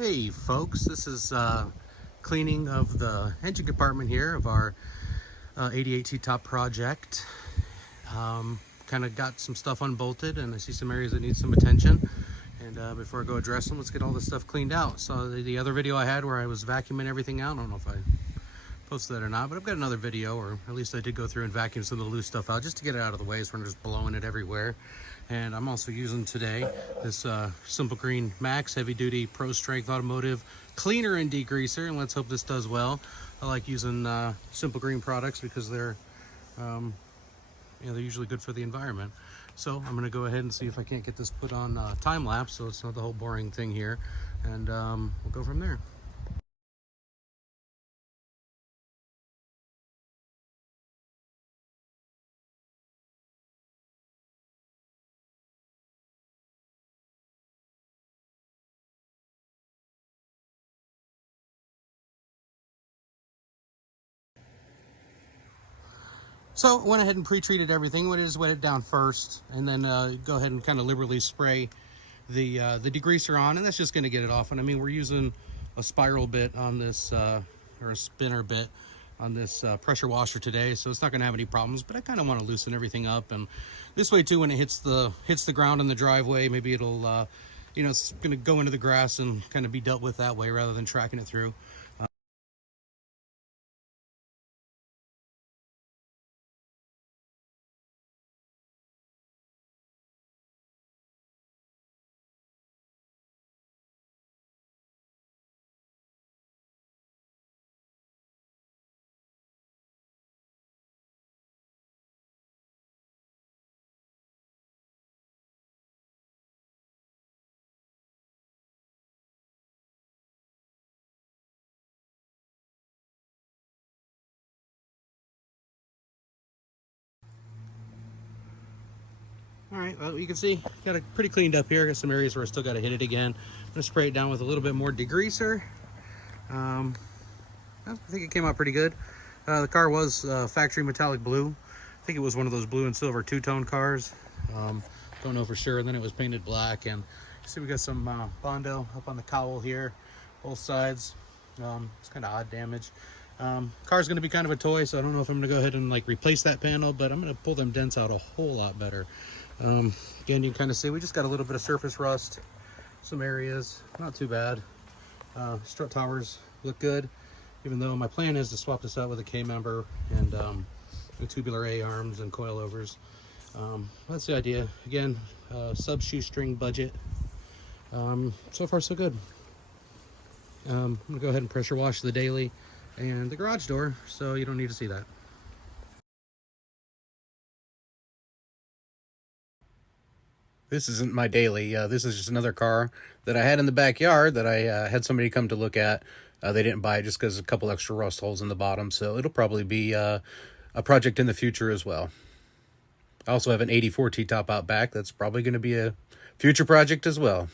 Hey folks, this is cleaning of the engine compartment here of our 88 T-top project. Kind of got some stuff unbolted and I see some areas that need some attention. And before I go address them, let's get all this stuff cleaned out. So the other video I had where I was vacuuming everything out, I don't know if I posted that or not, but I've got another video, or at least I did go through and vacuum some of the loose stuff out just to get it out of the way so we're just blowing it everywhere. And I'm also using today this Simple Green Max Heavy Duty Pro Strength Automotive Cleaner and Degreaser, and let's hope this does well. I like using Simple Green products because they're they're usually good for the environment. So I'm gonna go ahead and see if I can't get this put on time lapse so it's not the whole boring thing here, and we'll go from there. So I went ahead and pre-treated everything. What it is, wet it down first, and then go ahead and kind of liberally spray the degreaser on, and that's just going to get it off. And I mean, we're using a spiral bit on this, or a spinner bit on this pressure washer today, so it's not going to have any problems. But I kind of want to loosen everything up, and this way too, when it hits the ground in the driveway, maybe it'll, it's going to go into the grass and kind of be dealt with that way rather than tracking it through. All right, well, you can see, got it pretty cleaned up here. Got some areas where I still got to hit it again. I'm gonna spray it down with a little bit more degreaser. I think it came out pretty good. The car was factory metallic blue. I think it was one of those blue and silver two-tone cars. Don't know for sure. And then it was painted black. And you see we got some Bondo up on the cowl here, both sides. It's kind of odd damage. Car's going to be kind of a toy, so I don't know if I'm going to go ahead and like replace that panel, but I'm going to pull them dents out a whole lot better. Again, you can kind of see we just got a little bit of surface rust, some areas, not too bad. Strut towers look good, even though my plan is to swap this out with a K-member and tubular A-arms and coilovers. That's the idea. Again, sub shoestring budget. So far so good. I'm gonna go ahead and pressure wash the daily and the garage door, so you don't need to see that. This isn't my daily. This is just another car that I had in the backyard that I had somebody come to look at. They didn't buy it just because a couple extra rust holes in the bottom, so it'll probably be a project in the future as well. I also have an 84 T-top out back. That's probably going to be a future project as well.